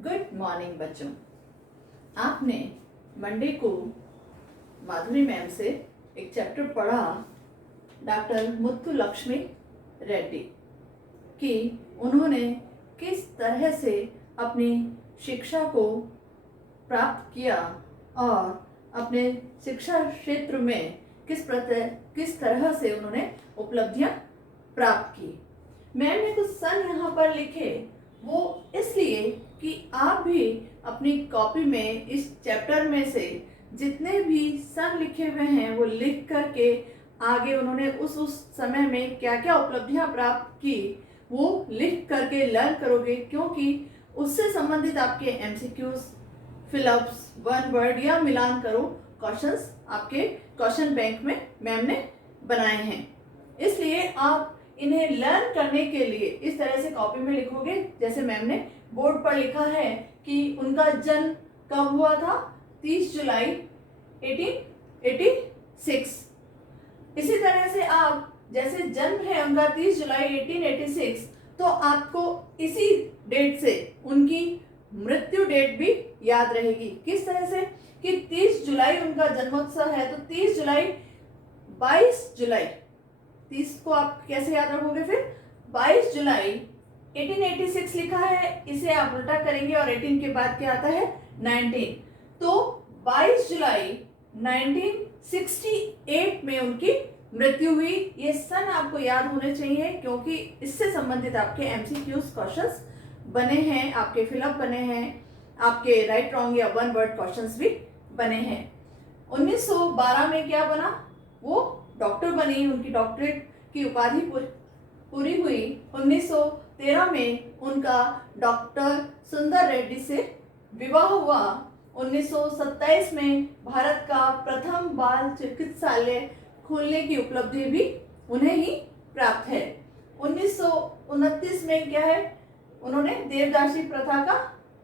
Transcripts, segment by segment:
Good morning बच्चों। आपने Monday को माधुरी मैम से एक चैप्टर पढ़ा डॉक्टर मुथुलक्ष्मी रेड्डी कि उन्होंने किस तरह से अपनी शिक्षा को प्राप्त किया और अपने शिक्षा क्षेत्र में किस तरह से उन्होंने उपलब्धियां प्राप्त की। मैम ने कुछ सन यहाँ पर लिखे, वो इसलिए कि आप भी अपनी कॉपी में इस चैप्टर में से जितने भी सन लिखे हुए हैं वो लिख करके आगे उन्होंने उस समय में क्या क्या उपलब्धियां प्राप्त की वो लिख करके लर्न करोगे, क्योंकि उससे संबंधित आपके एमसीक्यूज, फिलअप्स, वन वर्ड या मिलान करो क्वेश्चंस आपके क्वेश्चन बैंक में मैम ने बनाए हैं। इसलिए आप इन्हें लर्न करने के लिए इस तरह से कॉपी में लिखोगे जैसे मैम ने बोर्ड पर लिखा है कि उनका जन्म कब हुआ था, 30 जुलाई 1886। इसी तरह से आप जैसे जन्म है उनका 30 जुलाई 1886, तो आपको इसी डेट से उनकी मृत्यु डेट भी याद रहेगी। किस तरह से कि 30 जुलाई उनका जन्मोत्सव है, तो 30 जुलाई 22 जुलाई 30 को आप कैसे याद रखोगे, फिर 22 जुलाई 1886 लिखा है, इसे आप उल्टा करेंगे और 18 के बाद क्या आता है 19, तो 22 जुलाई 1968 में उनकी मृत्यु हुई। ये सन आपको याद होने चाहिए क्योंकि इससे संबंधित आपके एमसीक्यूज क्वेश्चंस बने हैं, आपके फिलअप बने हैं, आपके राइट रॉन्ग या वन वर्ड क्वेश्चंस भी बने हैं। 1912 में क्या बना, वो डॉक्टर बनी, उनकी डॉक्टरेट की उपाधि पूरी हुई। 1913 में उनका डॉक्टर सुंदर रेड्डी से विवाह हुआ। 1927 में भारत का प्रथम बाल चिकित्सालय खोलने की उपलब्धि भी उन्हें ही प्राप्त है। 1929 में क्या है, उन्होंने देवदासी प्रथा का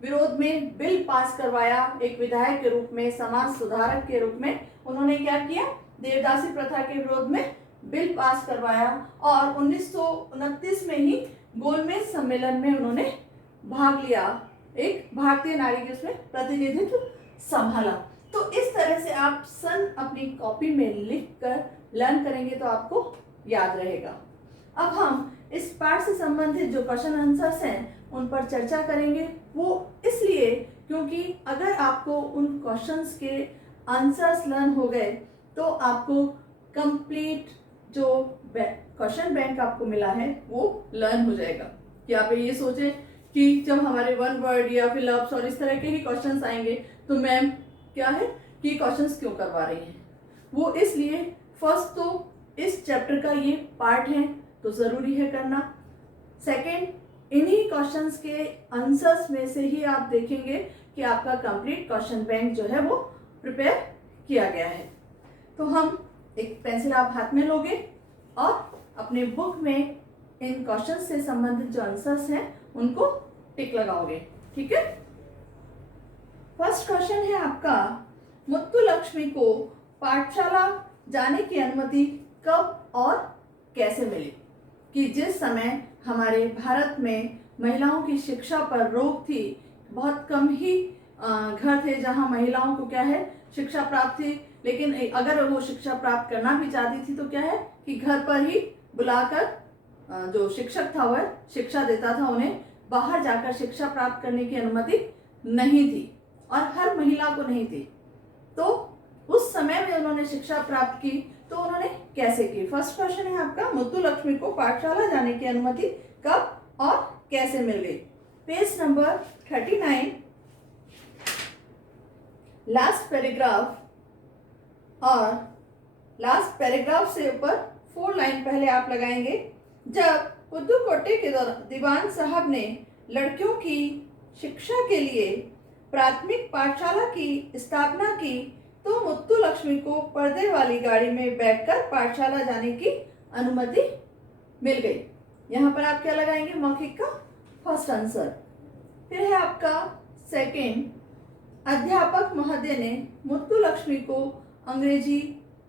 विरोध में बिल पास करवाया। एक विधायक के रूप में, समाज सुधारक के रूप में उन्होंने क्या किया, देवदासी प्रथा के विरोध में बिल पास करवाया और 1929 में ही गोलमेज सम्मेलन में उन्होंने भाग लिया, एक भारतीय नारी के उसमें प्रतिनिधित्व संभाला। तो इस तरह से आप सन अपनी कॉपी में लिख कर लर्न करेंगे तो आपको याद रहेगा। अब हम इस पाठ से संबंधित जो क्वेश्चन आंसर्स हैं उन पर चर्चा करेंगे। वो इसलिए क्योंकि अगर आपको उन क्वेश्चंस के आंसर्स लर्न हो गए तो आपको कंप्लीट जो क्वेश्चन बैंक आपको मिला है वो लर्न हो जाएगा। कि आप ये सोचें कि जब हमारे वन वर्ड या फिलअप्स और इस तरह के ही क्वेश्चंस आएंगे तो मैम क्या है कि क्वेश्चंस क्यों करवा रही हैं, वो इसलिए फर्स्ट तो इस चैप्टर का ये पार्ट है तो ज़रूरी है करना। सेकेंड, इन्हीं क्वेश्चंस के आंसर्स में से ही आप देखेंगे कि आपका कंप्लीट क्वेश्चन बैंक जो है वो प्रिपेयर किया गया है। तो हम एक पेंसिल आप हाथ में लोगे और अपने बुक में इन क्वेश्चन से संबंधित जो आंसर्स हैं उनको टिक लगाओगे, ठीक है। फर्स्ट क्वेश्चन है आपका, मुथुलक्ष्मी को पाठशाला जाने की अनुमति कब और कैसे मिली। कि जिस समय हमारे भारत में महिलाओं की शिक्षा पर रोक थी, बहुत कम ही घर थे जहां महिलाओं को क्या है शिक्षा प्राप्त थी, लेकिन अगर वो शिक्षा प्राप्त करना भी चाहती थी तो क्या है कि घर पर ही बुलाकर जो शिक्षक था वह शिक्षा देता था, उन्हें बाहर जाकर शिक्षा प्राप्त करने की अनुमति नहीं थी और हर महिला को नहीं थी। तो उस समय में उन्होंने शिक्षा प्राप्त की, तो उन्होंने कैसे की। फर्स्ट क्वेश्चन है आपका, मुथुलक्ष्मी को पाठशाला जाने की अनुमति कब और कैसे मिल गई। पेज नंबर 39, लास्ट पैराग्राफ और लास्ट पैराग्राफ से ऊपर 4 लाइन पहले आप लगाएंगे। जब पुदुकोट्टई के दीवान साहब ने लड़कियों की शिक्षा के लिए प्राथमिक पाठशाला की स्थापना की तो मुथुलक्ष्मी को पर्दे वाली गाड़ी में बैठकर पाठशाला जाने की अनुमति मिल गई। यहाँ पर आप क्या लगाएंगे, मौखिक का फर्स्ट आंसर। फिर है आपका सेकेंड, अध्यापक महोदय ने मुथुलक्ष्मी को अंग्रेजी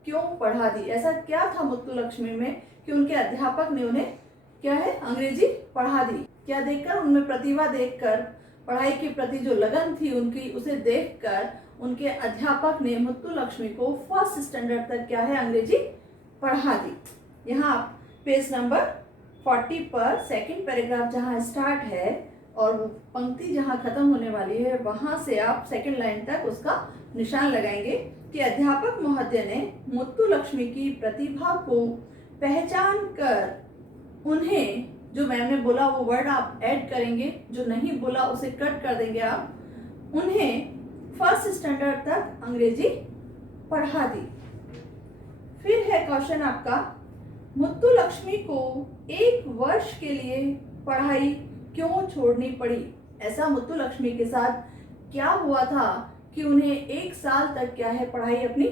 क्यों पढ़ा दी। ऐसा क्या था मुथुलक्ष्मी में कि उनके अध्यापक ने उन्हें क्या है अंग्रेजी पढ़ा दी। क्या देखकर, उनमें प्रतिभा देखकर पढ़ाई के प्रति जो लगन थी उनकी, उसे देखकर उनके अध्यापक ने मुत्तुलक्ष्मी को फर्स्ट स्टैंडर्ड तक क्या है अंग्रेजी पढ़ा दी। यहाँ आप पेज नंबर 40 पर सेकंड पैराग्राफ जहाँ स्टार्ट है और वो पंक्ति जहाँ खत्म होने वाली है वहाँ से आप सेकंड लाइन तक उसका निशान लगाएंगे कि अध्यापक महोदय ने मुत्तुलक्ष्मी की प्रतिभा को पहचान कर उन्हें, जो मैम ने बोला वो वर्ड आप ऐड करेंगे, जो नहीं बोला उसे कट कर देंगे आप, उन्हें फर्स्ट स्टैंडर्ड तक अंग्रेजी पढ़ा दी। फिर है क्वेश्चन आपका, मुत्तुलक्ष्मी को 1 वर्ष के लिए पढ़ाई क्यों छोड़नी पड़ी? ऐसा मुत्तुलक्ष्मी के साथ क्या हुआ था कि उन्हें 1 साल तक क्या है पढ़ाई अपनी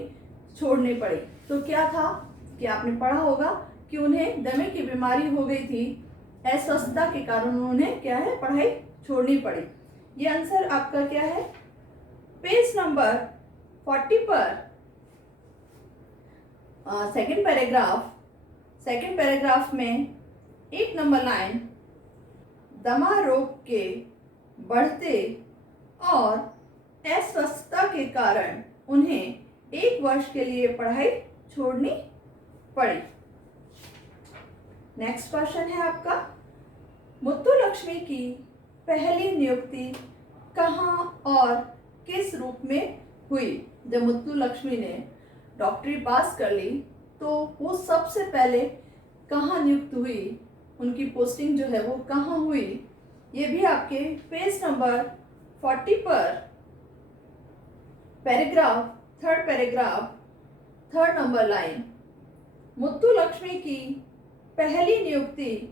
छोड़नी पड़ी? तो क्या था कि आपने पढ़ा होगा कि उन्हें दमे की बीमारी हो गई थी, अस्वस्थता के कारण उन्हें क्या है पढ़ाई छोड़नी पड़ी। ये आंसर आपका क्या है पेज नंबर 40 पर सेकंड पैराग्राफ में 1 नंबर लाइन, दमा रोग के बढ़ते और अस्वस्थता के कारण उन्हें 1 वर्ष के लिए पढ़ाई छोड़नी पड़ी। नेक्स्ट क्वेश्चन है आपका, मुत्तुलक्ष्मी की पहली नियुक्ति कहाँ और किस रूप में हुई? जब मुत्तुलक्ष्मी ने डॉक्टरी पास कर ली तो वो सबसे पहले कहाँ नियुक्त हुई, उनकी पोस्टिंग जो है वो कहाँ हुई? ये भी आपके पेज नंबर 40 पर third paragraph 3rd number line, Muthulakshmi की पहली नियुक्ति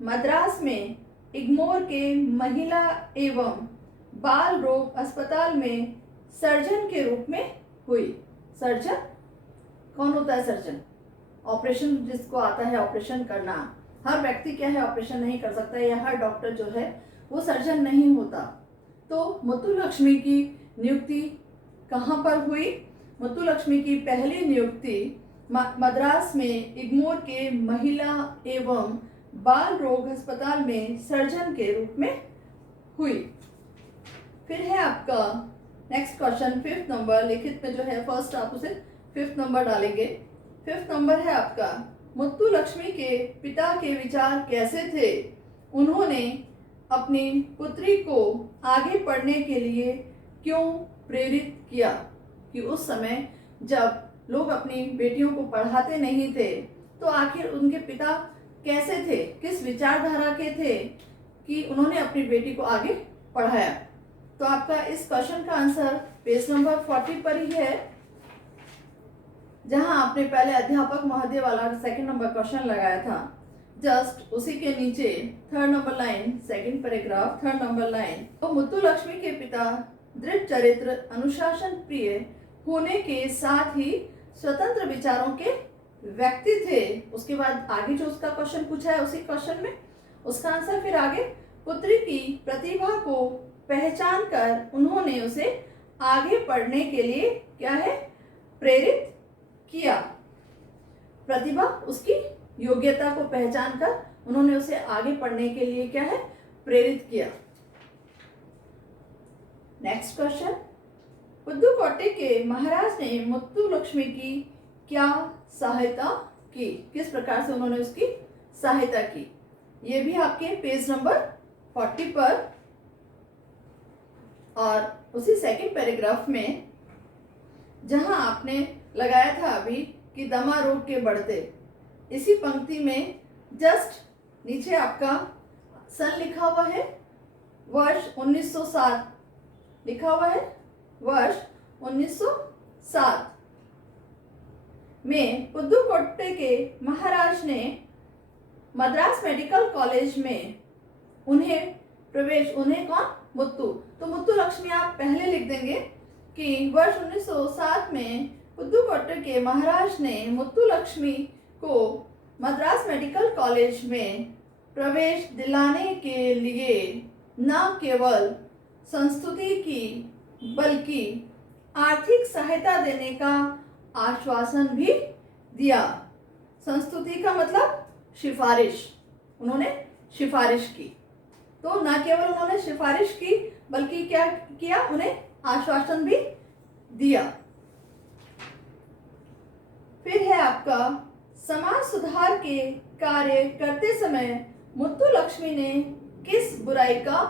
मद्रास में इग्मोर के महिला एवं बाल रोग अस्पताल में सर्जन के रूप में हुई। सर्जन कौन होता है? सर्जन ऑपरेशन जिसको आता है ऑपरेशन करना, हर व्यक्ति क्या है ऑपरेशन नहीं कर सकता, या हर डॉक्टर जो है वो सर्जन नहीं होता। तो मुत्तुलक्ष्मी की नियुक्ति कहाँ पर हुई? मुत्तुलक्ष्मी की पहली नियुक्ति मद्रास में इग्मोर के महिला एवं बाल रोग अस्पताल में सर्जन के रूप में हुई। फिर है आपका नेक्स्ट क्वेश्चन 5th नंबर, लिखित में जो है फर्स्ट आप उसे 5th नंबर डालेंगे। 5th नंबर है आपका, मुत्तुलक्ष्मी के पिता के विचार कैसे थे? उन्होंने अपनी पुत्री को आगे पढ़ने के लिए क्यों प्रेरित किया? कि उस समय जब लोग अपनी बेटियों को पढ़ाते नहीं थे तो आखिर उनके पिता कैसे थे, किस विचारधारा के थे कि उन्होंने अपनी बेटी को आगे पढ़ाया? तो आपका इस क्वेश्चन का आंसर पेज नंबर 40 पर ही है, जहां आपने पहले अध्यापक महोदय वाला 2nd नंबर क्वेश्चन लगाया था। जस्ट उसी के नीचे 3rd number line, 2nd paragraph 3rd number line, तो मुत्तुलक्ष्मी के पिता दृढ़ चरित्र, अनुशासन प्रिय होने के साथ ही स्वतंत्र विचारों के व्यक्ति थे। उसके बाद आगे जो उसका क्वेश्चन पूछा है उसी क्वेश्चन में उसका आंसर फिर आगे, पुत्री की प्रतिभा को पहचान कर उन्होंने उसे आगे पढ़ने के लिए क्या है प्रेरित किया। प्रतिभा, उसकी योग्यता को पहचान कर उन्होंने उसे आगे पढ़ने के लिए क्या है प्रेरित किया। नेक्स्ट क्वेश्चन, पुदुकोट्टई के महाराज ने मुत्तुलक्ष्मी की क्या सहायता की? किस प्रकार से उन्होंने उसकी सहायता की? ये भी आपके पेज नंबर 40 पर और उसी 2nd पैराग्राफ में जहां आपने लगाया था अभी कि दमा रोग के बढ़ते, इसी पंक्ति में जस्ट नीचे आपका सन लिखा हुआ है, वर्ष 1907 लिखा हुआ है, वर्ष 1907 में पुदुकोट्टई के महाराज ने मद्रास मेडिकल कॉलेज में उन्हें प्रवेश, उन्हें कौन? मुत्तु, तो मुत्तुलक्ष्मी आप पहले लिख देंगे कि वर्ष 1907 में पुदुकोट्टई के महाराज ने मुत्तुलक्ष्मी को मद्रास मेडिकल कॉलेज में प्रवेश दिलाने के लिए न केवल संस्तुति की बल्कि आर्थिक सहायता देने का आश्वासन भी दिया। संस्तुति का मतलब सिफारिश, उन्होंने सिफारिश की। तो न केवल उन्होंने सिफारिश की बल्कि क्या किया, उन्हें आश्वासन भी दिया। फिर है आपका समाज सुधार के कार्य करते समय मुत्तुलक्ष्मी ने किस बुराई का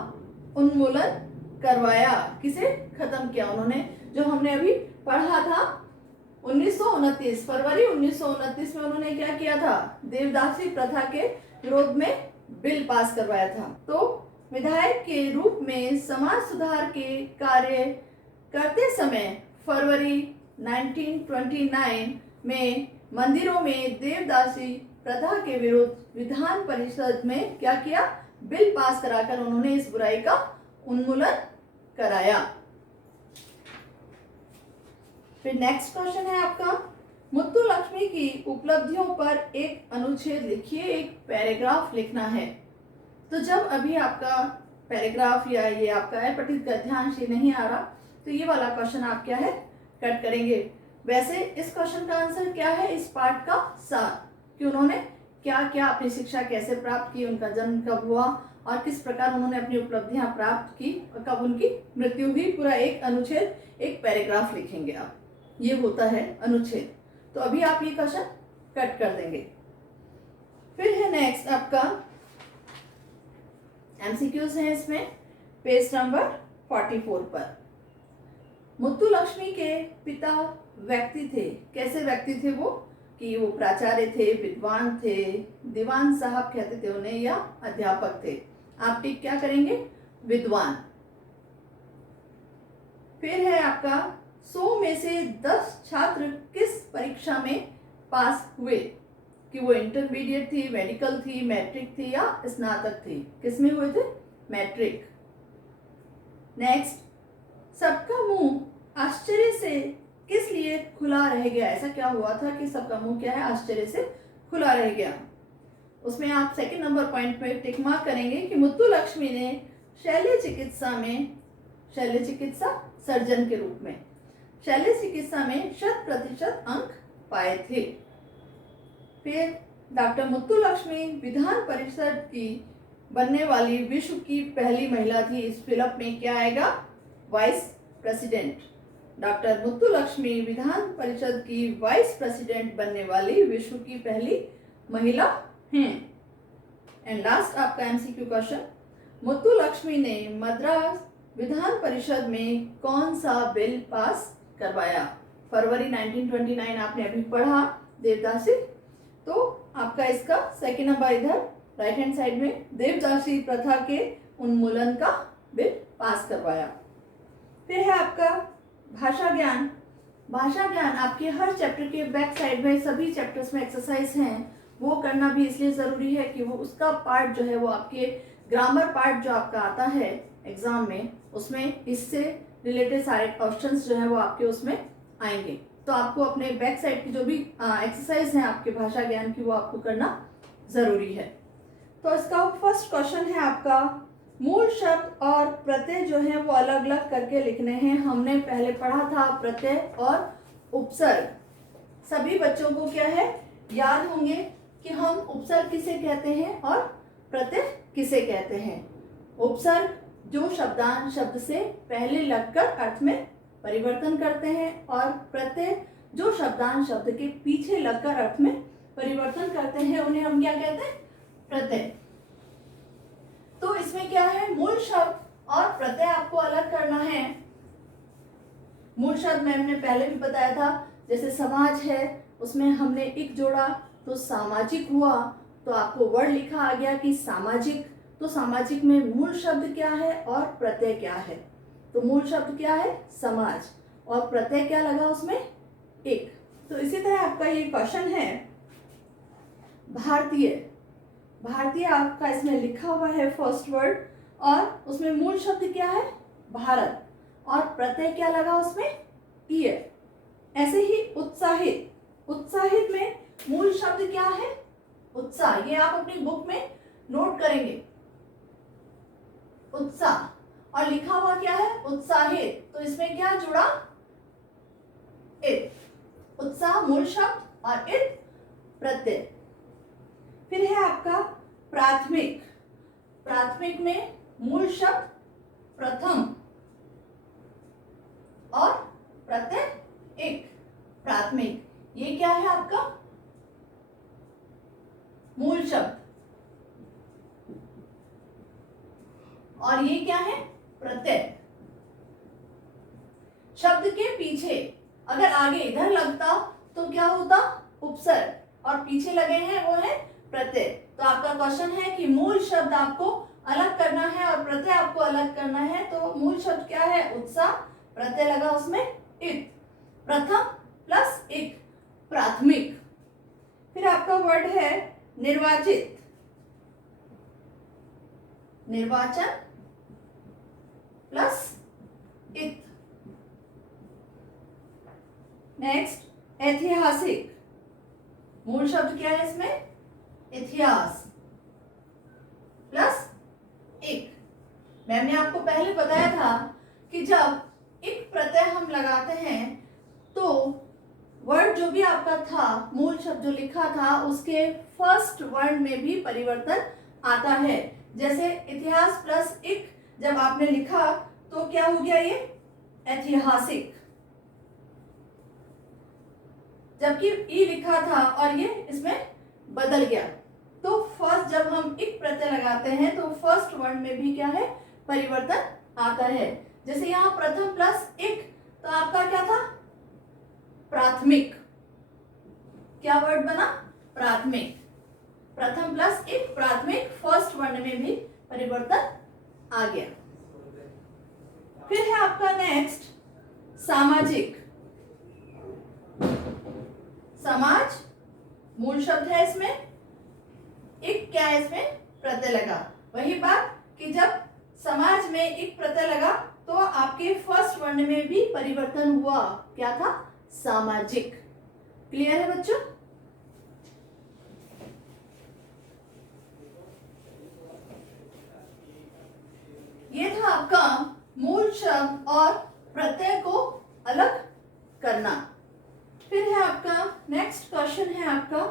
उन्मूलन करवाया, किसे खत्म किया उन्होंने, जो हमने अभी पढ़ा था 1929 फरवरी 1929 में उन्होंने क्या किया था, देवदासी प्रथा के विरोध में बिल पास करवाया था। तो विधायक के रूप में समाज सुधार के कार्य करते समय फरवरी 1929 में मंदिरों में देवदासी प्रथा के विरुद्ध विधान परिषद में क्या किया, बिल पास कराकर उन्होंने इस बुराई का उन्मूलन कराया। फिर नेक्स्ट क्वेश्चन है आपका, मुत्तुलक्ष्मी की उपलब्धियों पर एक अनुच्छेद लिखिए, एक पैराग्राफ लिखना है। तो जब अभी आपका पैराग्राफ या ये आपका है पठित गद्यांश ये नहीं आ रहा, तो ये वाला क्वेश्चन आप क्या है कट करेंगे। वैसे इस क्वेश्चन का आंसर क्या है, इस पार्ट का सार, कि उन्होंने क्या क्या अपनी शिक्षा कैसे प्राप्त की, उनका जन्म कब हुआ और किस प्रकार उन्होंने अपनी उपलब्धियां प्राप्त की और कब उनकी मृत्यु हुई, पूरा एक अनुच्छेद, एक पैराग्राफ लिखेंगे आप। ये होता है अनुच्छेद। तो अभी आप ये क्वेश्चन कट कर देंगे। फिर है नेक्स्ट आपका एमसीक्यूज है, इसमें पेज नंबर 44 पर। मुत्तुलक्ष्मी के पिता व्यक्ति थे, कैसे व्यक्ति थे वो, कि वो प्राचार्य थे, विद्वान थे, दीवान साहब कहते थे उन्हें, या अध्यापक थे। आप टिक क्या करेंगे, विद्वान। फिर है आपका 100 में से 10 छात्र किस परीक्षा में पास हुए, कि वो इंटरमीडिएट थी, मेडिकल थी, मैट्रिक थी या स्नातक थी, किसमें हुए थे, मैट्रिक। नेक्स्ट, सबका मुंह आश्चर्य से किस लिए खुला रह गया, ऐसा क्या हुआ था कि सबका मुंह क्या है, आश्चर्य से खुला रह गया। उसमें आप सेकंड नंबर पॉइंट पे टिक मार्क करेंगे कि मुत्तुलक्ष्मी ने शल्य चिकित्सा में, शल्य चिकित्सा सर्जन के रूप में शल्य चिकित्सा में 100% अंक पाए थे। फिर डॉक्टर मुत्तुलक्ष्मी विधान परिषद की बनने वाली विश्व की पहली महिला थी। इस फिलअप में क्या आएगा, vice president. Doctor Muthulakshmi Vidhan Parishad की वाइस प्रेसिडेंट बनने वाली विश्व की पहली महिला हैं। एंड लास्ट आपका एमसीक्यू क्वेश्चन, मुत्तुलक्ष्मी ने मद्रास विधान परिषद में कौन सा बिल पास करवाया। फरवरी 1929 आपने अभी पढ़ा देवदासी, तो आपका इसका सेकंड नंबर इधर राइट हैंड साइड में देवदासी प्रथा के उन्मूलन का बिल पास करवाया। फिर है आपका भाषा ज्ञान। भाषा ज्ञान आपके हर चैप्टर के बैक साइड में सभी चैप्टर्स में एक्सरसाइज हैं, वो करना भी इसलिए ज़रूरी है कि वो उसका पार्ट जो है वो आपके ग्रामर पार्ट जो आपका आता है एग्जाम में, उसमें इससे रिलेटेड सारे क्वेश्चंस जो है वो आपके उसमें आएंगे। तो आपको अपने बैक साइड की जो भी एक्सरसाइज हैं आपके भाषा ज्ञान की, वो आपको करना ज़रूरी है। तो इसका फर्स्ट क्वेश्चन है आपका, मूल शब्द और प्रत्यय जो है वो अलग अलग करके लिखने हैं। हमने पहले पढ़ा था प्रत्यय और उपसर्ग। सभी बच्चों को क्या है याद होंगे कि हम उपसर्ग किसे कहते हैं और प्रत्यय किसे कहते हैं। उपसर्ग जो शब्दांश शब्द से पहले लगकर अर्थ में परिवर्तन करते हैं, और प्रत्यय जो शब्दांश शब्द के पीछे लगकर अर्थ में परिवर्तन करते हैं, उन्हें हम क्या कहते हैं, प्रत्यय। तो इसमें क्या है, मूल शब्द और प्रत्यय आपको अलग करना है। मूल शब्द मैम ने पहले भी बताया था, जैसे समाज है उसमें हमने एक जोड़ा तो सामाजिक हुआ, तो आपको वर्ड लिखा आ गया कि सामाजिक। तो सामाजिक में मूल शब्द क्या है और प्रत्यय क्या है, तो मूल शब्द क्या है समाज, और प्रत्यय क्या लगा उसमें एक। तो इसी तरह आपका ये क्वेश्चन है भारतीय। भारतीय आपका इसमें लिखा हुआ है फर्स्ट वर्ड, और उसमें मूल शब्द क्या है भारत, और प्रत्यय क्या लगा उसमें ईयर। ऐसे ही उत्साहित, उत्साहित में मूल शब्द क्या है उत्साह, ये आप अपनी बुक में नोट करेंगे उत्साह, और लिखा हुआ क्या है उत्साहित, तो इसमें क्या जुड़ा इत। उत्साह मूल शब्द और इत प्रत्यय। फिर है आपका प्राथमिक। प्राथमिक में मूल शब्द प्रथम और प्रत्यय एक प्राथमिक, ये क्या है आपका मूल शब्द, और ये क्या है प्रत्यय। शब्द के पीछे अगर आगे इधर लगता तो क्या होता उपसर्ग, और पीछे लगे हैं वो है प्रत्यय। तो आपका क्वेश्चन है कि मूल शब्द आपको अलग करना है और प्रत्यय आपको अलग करना है। तो मूल शब्द क्या है उत्साह, प्रत्यय लगा उसमें इत, प्रथम प्लस एक प्राथमिक। फिर आपका वर्ड है निर्वाचित, निर्वाचन प्लस इत। नेक्स्ट ऐतिहासिक, मूल शब्द क्या है इसमें इतिहास प्लस एक। मैम ने आपको पहले बताया था कि जब एक प्रत्यय हम लगाते हैं तो वर्ड जो भी आपका था मूल शब्द जो लिखा था उसके फर्स्ट वर्ड में भी परिवर्तन आता है। जैसे इतिहास प्लस एक जब आपने लिखा तो क्या हो गया ये ऐतिहासिक, जबकि ई लिखा था और ये इसमें बदल गया। तो फर्स्ट जब हम एक प्रत्यय लगाते हैं तो फर्स्ट वर्ड में भी क्या है परिवर्तन आता है। जैसे यहाँ प्रथम प्लस एक तो आपका क्या था प्राथमिक, क्या वर्ड बना प्राथमिक, प्रथम प्लस एक प्राथमिक, फर्स्ट वर्ड में भी परिवर्तन आ गया। फिर है आपका नेक्स्ट सामाजिक, समाज मूल शब्द है इसमें एक, क्या है इसमें प्रत्यय लगा। वही बात कि जब समाज में एक प्रत्यय लगा तो आपके फर्स्ट वर्ण में भी परिवर्तन हुआ, क्या था सामाजिक। क्लियर है बच्चों? ये था आपका मूल शब्द और प्रत्यय को अलग करना। फिर है आपका नेक्स्ट क्वेश्चन है आपका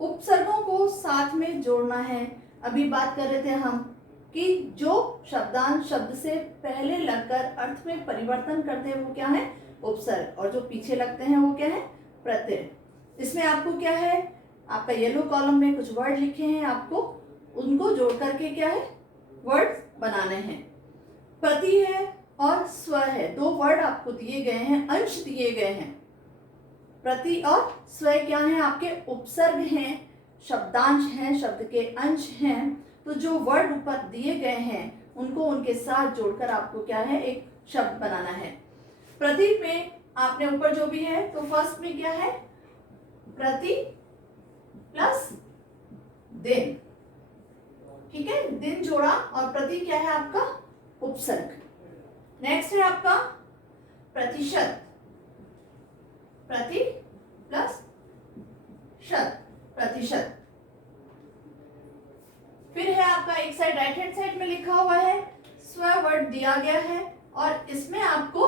उपसर्गों को साथ में जोड़ना है। अभी बात कर रहे थे हम कि जो शब्दांश शब्द से पहले लगकर अर्थ में परिवर्तन करते हैं वो क्या है उपसर्ग, और जो पीछे लगते हैं वो क्या है प्रत्यय। इसमें आपको क्या है आपका येलो कॉलम में कुछ वर्ड लिखे हैं, आपको उनको जोड़ करके क्या है वर्ड बनाने हैं। प्रति है और स्व है, दो वर्ड आपको दिए गए हैं, अंश दिए गए हैं। प्रति और स्व क्या है आपके उपसर्ग हैं, शब्दांश हैं, शब्द के अंश हैं। तो जो वर्ड ऊपर दिए गए हैं उनको उनके साथ जोड़कर आपको क्या है एक शब्द बनाना है। प्रति में आपने ऊपर जो भी है तो फर्स्ट में क्या है प्रति प्लस दिन, ठीक है, दिन जोड़ा और प्रति क्या है आपका उपसर्ग। नेक्स्ट है आपका प्रतिशत, प्रति प्लस शत प्रतिशत। फिर है आपका एक साइड राइट हैंड साइड में लिखा हुआ है स्व वर्ड दिया गया है और इसमें आपको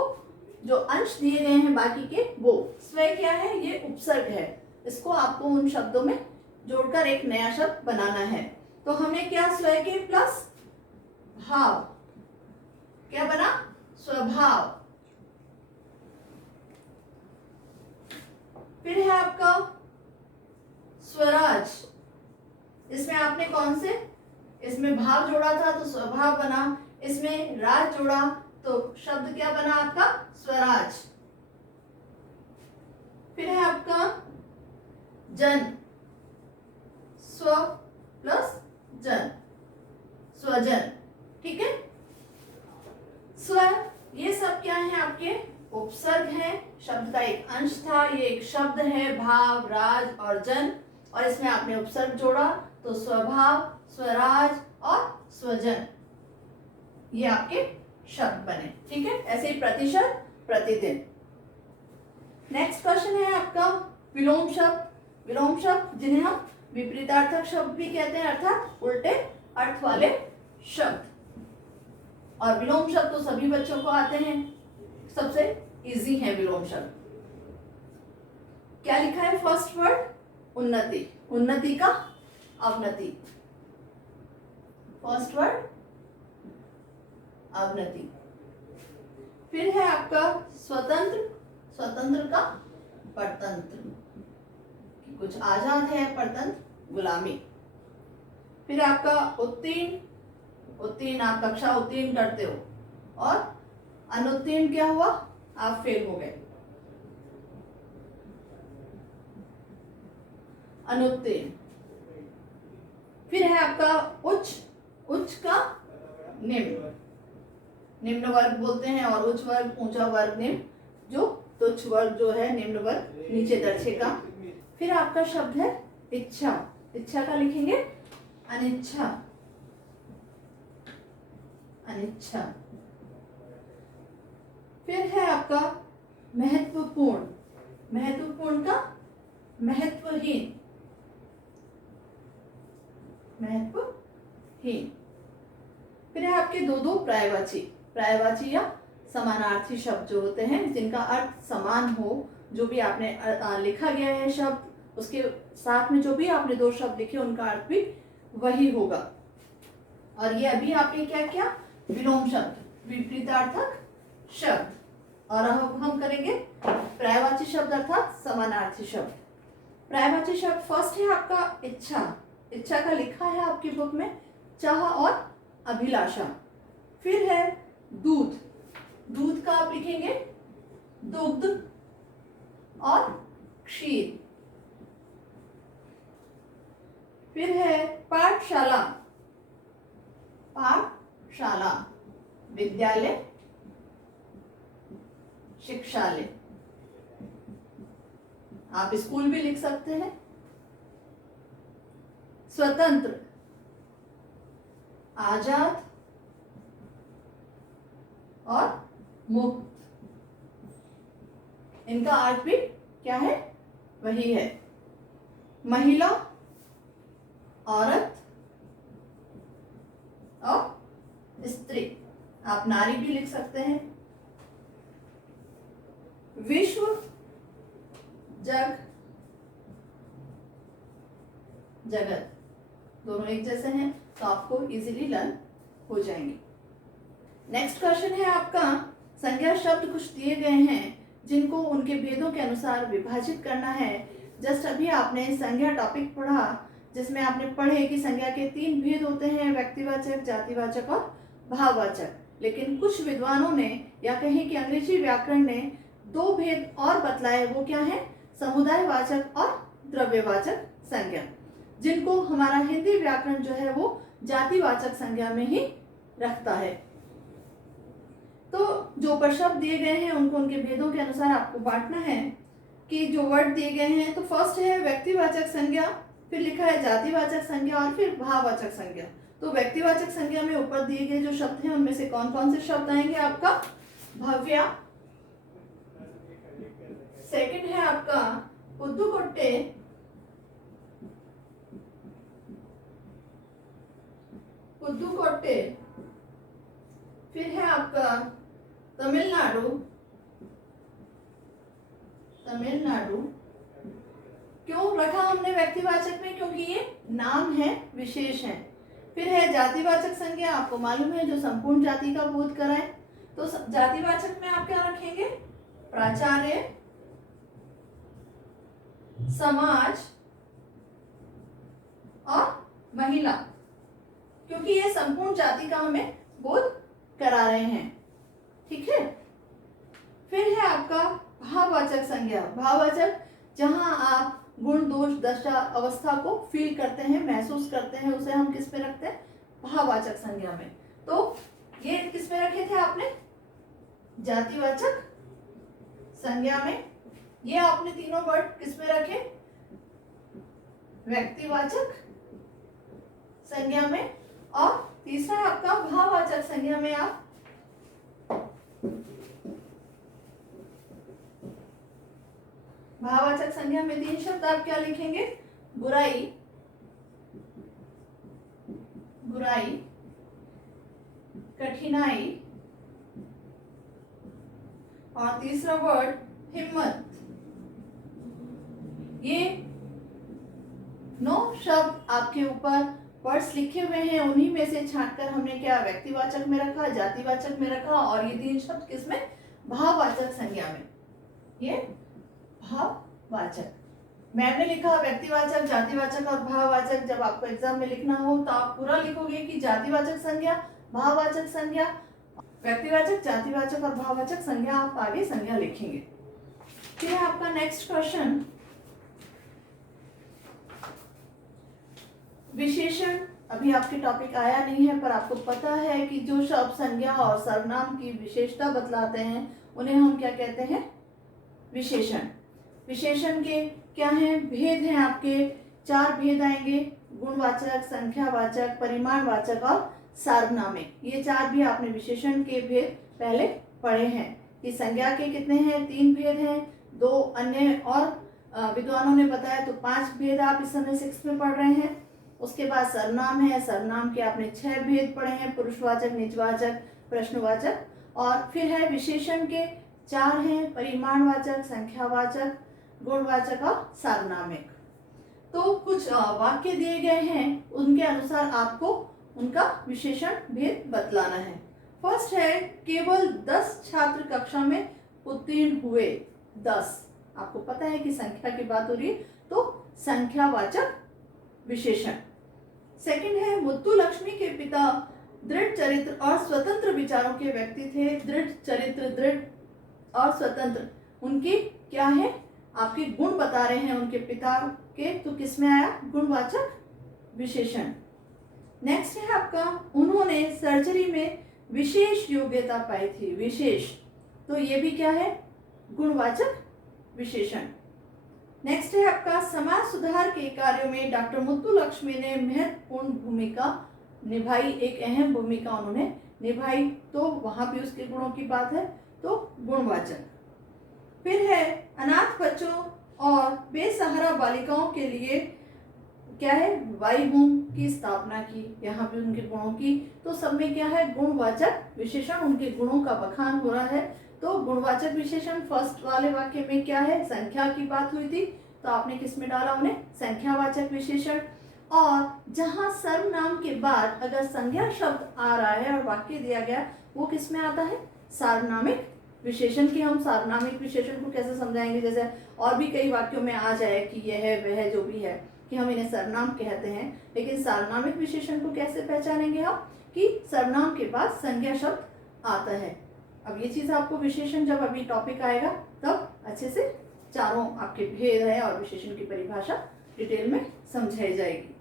जो अंश दिए गए हैं बाकी के वो स्व क्या है ये उपसर्ग है, इसको आपको उन शब्दों में जोड़कर एक नया शब्द बनाना है। तो हमें क्या स्व के प्लस भाव क्या बना स्वभाव। फिर है आपका स्वराज, इसमें आपने कौन से इसमें भाव जोड़ा था तो स्वभाव बना, इसमें राज जोड़ा तो शब्द क्या बना आपका स्वराज। फिर है आपका जन, स्व प्लस जन स्वजन, ठीक है। स्व ये सब क्या है आपके उपसर्ग है, शब्द का एक अंश था, ये एक शब्द है भाव राज और जन, और इसमें आपने उपसर्ग जोड़ा तो स्वभाव स्वराज और स्वजन ये आपके शब्द बने, ठीक है। ऐसे ही प्रतिशत प्रतिदिन। नेक्स्ट क्वेश्चन है आपका विलोम शब्द। विलोम शब्द जिन्हें हम विपरीतार्थक शब्द भी कहते हैं, अर्थात उल्टे अर्थ वाले शब्द। और विलोम शब्द तो सभी बच्चों को आते हैं, सबसे इजी है विलोम शब्द। क्या लिखा है फर्स्ट वर्ड उन्नति, उन्नति का अवनति, फर्स्ट वर्ड अवनति। फिर है आपका स्वतंत्र, स्वतंत्र का परतंत्र, कुछ आजाद है, परतंत्र गुलामी। फिर आपका उत्तीर्ण, उत्तीर्ण आप कक्षा उत्तीर्ण करते हो, और अनुत्तीर्ण क्या हुआ, आप फेल हो गए, अनुत्तीर्ण। फिर है आपका उच्च, उच्च का निम्न, निम्न वर्ग बोलते हैं, और उच्च वर्ग ऊंचा वर्ग निम्न, जो तुच्छ वर्ग जो है निम्न वर्ग नीचे दर्जे का। फिर आपका शब्द है इच्छा, इच्छा का लिखेंगे अनिच्छा, अनिच्छा। फिर है आपका महत्वपूर्ण, महत्वपूर्ण का महत्वहीन, महत्वहीन। फिर है आपके दो दो पर्यायवाची, पर्यायवाची या समानार्थी शब्द जो होते हैं जिनका अर्थ समान हो, जो भी आपने लिखा गया है शब्द उसके साथ में जो भी आपने दो शब्द लिखे उनका अर्थ भी वही होगा। और ये अभी आपने क्या किया, विलोम शब्द, विपरीतार्थक शब्द। और अब हम करेंगे पर्यायवाची शब्द अर्थात समानार्थी शब्द। पर्यायवाची शब्द फर्स्ट है आपका इच्छा, इच्छा का लिखा है आपकी बुक में चाह और अभिलाषा। फिर है दूध, दूध का आप लिखेंगे दुग्ध और क्षीर। फिर है पाठशाला, पाठशाला विद्यालय, शिक्षालय, आप स्कूल भी लिख सकते हैं। स्वतंत्र, आजाद और मुक्त, इनका अर्थ भी क्या है, वही है। महिला, औरत और स्त्री, आप नारी भी लिख सकते हैं। विश्व, जग, जगत, दोनों एक जैसे हैं तो आपको इजीली लर्न हो जाएंगे। नेक्स्ट क्वेश्चन है आपका, संज्ञा शब्द कुछ दिए गए हैं जिनको उनके भेदों के अनुसार विभाजित करना है। जस्ट अभी आपने संज्ञा टॉपिक पढ़ा जिसमें आपने पढ़े कि संज्ञा के 3 भेद होते हैं, व्यक्तिवाचक, जातिवाचक और भाववाचक। लेकिन कुछ विद्वानों ने या कहें कि अंग्रेजी व्याकरण ने 2 भेद और बतलाए, वो क्या है, समुदायवाचक और द्रव्यवाचक संज्ञा, जिनको हमारा हिंदी व्याकरण जो है वो जातिवाचक संज्ञा में ही रखता है। तो जो उपशब्द दिए गए हैं उनको उनके भेदों के अनुसार आपको बांटना है कि जो वर्ड दिए गए हैं, तो फर्स्ट है व्यक्तिवाचक संज्ञा, फिर लिखा है जातिवाचक संज्ञा और फिर भाववाचक संज्ञा। तो व्यक्तिवाचक संज्ञा में ऊपर दिए गए जो शब्द हैं उनमें से कौन कौन से शब्द आएंगे, आपका भव्या, सेकंड है आपका पुदुकोट्टे, पुदुकोट्टे, फिर है आपका तमिलनाडु, तमिलनाडु। क्यों रखा हमने व्यक्तिवाचक में, क्योंकि ये नाम है, विशेष है। फिर है जातिवाचक संज्ञा, आपको मालूम है जो संपूर्ण जाति का बोध कराए। तो जातिवाचक में आप क्या रखेंगे, प्राचार्य, समाज और महिला, क्योंकि ये संपूर्ण जाति का हमें बोध करा रहे हैं, ठीक है। फिर है आपका भाववाचक संज्ञा, भाववाचक जहां आप गुण, दोष, दशा, अवस्था को फील करते हैं, महसूस करते हैं, उसे हम किस पे रखते हैं, भाववाचक संज्ञा में। तो ये किस पे रखे थे आपने, जातिवाचक संज्ञा में। ये आपने तीनों वर्ड किस में रखे, व्यक्तिवाचक संज्ञा में। और तीसरा आपका भाववाचक संज्ञा में आप भाववाचक संज्ञा में 3 शब्द आप क्या लिखेंगे, बुराई, बुराई, कठिनाई और तीसरा वर्ड हिम्मत। ये 9 शब्द आपके ऊपर वर्ड्स लिखे हुए हैं, उन्हीं में से छांटकर हमने क्या व्यक्तिवाचक में रखा, जातिवाचक में रखा और ये 3 शब्द किसमें, भाववाचक संज्ञा में, ये भाववाचक। मैंने लिखा व्यक्तिवाचक, जातिवाचक और भाववाचक। जब आपको एग्जाम में लिखना हो तो आप पूरा लिखोगे कि जातिवाचक संज्ञा, भाववाचक संज्ञा, व्यक्तिवाचक, जातिवाचक और भाववाचक संज्ञा, आप आगे संज्ञा लिखेंगे। फिर है आपका नेक्स्ट क्वेश्चन, विशेषण। अभी आपके टॉपिक आया नहीं है, पर आपको पता है कि जो शब्द संज्ञा और सर्वनाम की विशेषता बतलाते हैं उन्हें हम क्या कहते हैं? विशेषण। विशेषण के क्या हैं? भेद हैं आपके, 4 भेद आएंगे, गुणवाचक, संख्यावाचक, परिमाणवाचक और सार्वनामिक। ये 4 भी आपने विशेषण के भेद पहले पढ़े हैं कि संज्ञा के कितने हैं? 3 भेद हैं, 2 अन्य और विद्वानों ने बताया तो 5 भेद आप इस समय 6 में पढ़ रहे हैं। उसके बाद सर्वनाम है, सर्वनाम के आपने 6 भेद पढ़े हैं, पुरुषवाचक, निजवाचक, प्रश्नवाचक। और फिर है विशेषण के 4 हैं, परिमाणवाचक, संख्यावाचक, गुणवाचक और सार्वनामिक। तो कुछ वाक्य दिए गए हैं, उनके अनुसार आपको उनका विशेषण भेद बतलाना है। फर्स्ट है, केवल 10 छात्र कक्षा में उत्तीर्ण हुए। 10, आपको पता है कि संख्या की बात हो रही है तो संख्यावाचक विशेषण। सेकंड है, मुत्तुलक्ष्मी के पिता दृढ़ चरित्र और स्वतंत्र विचारों के व्यक्ति थे। दृढ़ चरित्र, दृढ़ और स्वतंत्र, उनके क्या है? आपके गुण बता रहे हैं उनके पिता के, तो किस में आया? गुणवाचक विशेषण। नेक्स्ट है आपका, उन्होंने सर्जरी में विशेष योग्यता पाई थी। विशेष, तो ये भी क्या है? गुणवाचक विशेषण। नेक्स्ट है आपका, समाज सुधार के कार्यों में डॉक्टर मुत्तुलक्ष्मी ने महत्वपूर्ण भूमिका निभाई। एक अहम भूमिका उन्होंने निभाई, तो वहां भी उसके गुणों की बात है, तो गुणवाचक। फिर है, अनाथ बच्चों और बेसहारा बालिकाओं के लिए क्या है? वाई होम की स्थापना की। यहाँ भी उनके गुणों की, तो सब में क्या है? गुणवाचक विशेषण, उनके गुणों का बखान हो रहा है, तो गुणवाचक विशेषण। फर्स्ट वाले वाक्य में क्या है? संख्या की बात हुई थी, तो आपने किस में डाला उन्हें? संख्यावाचक विशेषण। और जहां सर्वनाम के बाद अगर संज्ञा शब्द आ रहा है और वाक्य दिया गया, वो किस में आता है? सार्वनामिक विशेषण की। हम सार्वनामिक विशेषण को कैसे समझाएंगे? जैसे और भी कई वाक्यों में आ जाए कि यह है, वह, जो भी है, कि हम इन्हें सर्वनाम कहते हैं, लेकिन सार्वनामिक विशेषण को कैसे पहचानेंगे हम? कि सर्वनाम के बाद संज्ञा शब्द आता है। अब ये चीज आपको विशेषण जब अभी टॉपिक आएगा तब अच्छे से चारों आपके भेद है और विशेषण की परिभाषा डिटेल में समझाई जाएगी।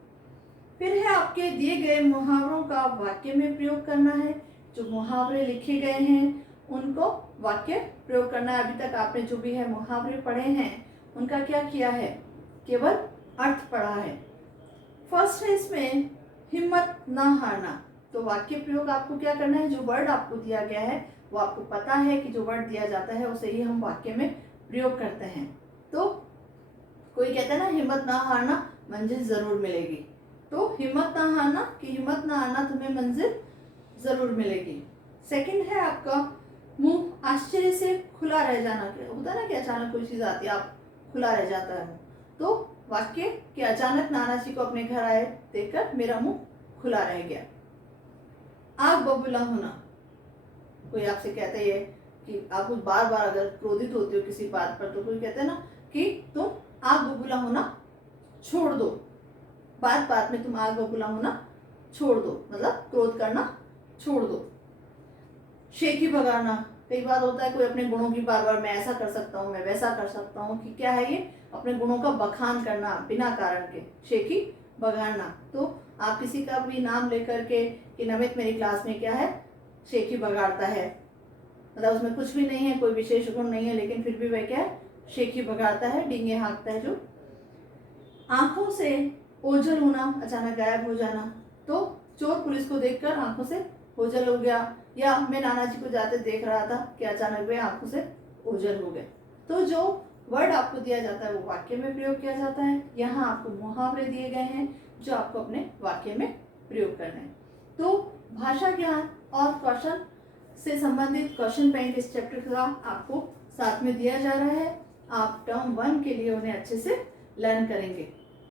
फिर है आपके दिए गए मुहावरों का वाक्य में प्रयोग करना है। जो मुहावरे लिखे गए हैं उनको वाक्य प्रयोग करना है। अभी तक आपने जो भी है मुहावरे पढ़े हैं उनका क्या किया है? केवल अर्थ पढ़ा है। फर्स्ट है इसमें, हिम्मत ना हारना। तो वाक्य प्रयोग आपको क्या करना है? जो वर्ड आपको दिया गया है वो आपको पता है कि जो वर्ड दिया जाता है उसे ही हम वाक्य में प्रयोग करते हैं। तो कोई कहता है ना, हिम्मत ना हारना, मंजिल जरूर मिलेगी। तो हिम्मत ना हारना कि हिम्मत ना हारना, तुम्हें मंजिल जरूर मिलेगी। सेकंड है आपका, मुंह आश्चर्य से खुला रह जाना। होता है ना कि अचानक कोई चीज आती है, आप खुला रह जाता है। तो वाक्य कि अचानक नाना जी को अपने घर आए देखकर मेरा मुंह खुला रह गया। आग बबूला होना, कोई आपसे कहता है कि आप बार बार अगर क्रोधित होते हो किसी बात पर, तो कोई कहता है ना कि तुम आग बबूला होना छोड़ दो, बात बात में तुम आग बबूला होना छोड़ दो, मतलब क्रोध करना छोड़ दो। शेखी बगाना, कई बार होता है कोई अपने गुणों की बार बार मैं ऐसा कर सकता हूँ, मैं वैसा कर सकता हूँ, कि क्या है ये? अपने गुणों का बखान करना बिना कारण के, शेखी बगाना। तो आप किसी का भी नाम लेकर के कि नमित मेरी क्लास में क्या है? शेखी बगाड़ता है, मतलब उसमें कुछ भी नहीं है, कोई विशेष गुण नहीं है, लेकिन फिर भी वह क्या है? शेखी बगाड़ता है, डींगे हाँकता है। जो आंखों से ओझल होना, अचानक गायब हो जाना। तो चोर पुलिस को देखकर आंखों से ओझल हो गया, या मैं नाना जी को जाते देख रहा था कि अचानक वे आंखों से ओझल हो गए। तो जो वर्ड आपको दिया जाता है वो वाक्य में प्रयोग किया जाता है। यहाँ आपको मुहावरे दिए गए हैं जो आपको अपने वाक्य में प्रयोग करने हैं। तो भाषा ज्ञान और कौशल से संबंधित क्वेश्चन बैंक इस चैप्टर का आपको साथ में दिया जा रहा है। आप टर्म 1 के लिए उन्हें अच्छे से लर्न करेंगे।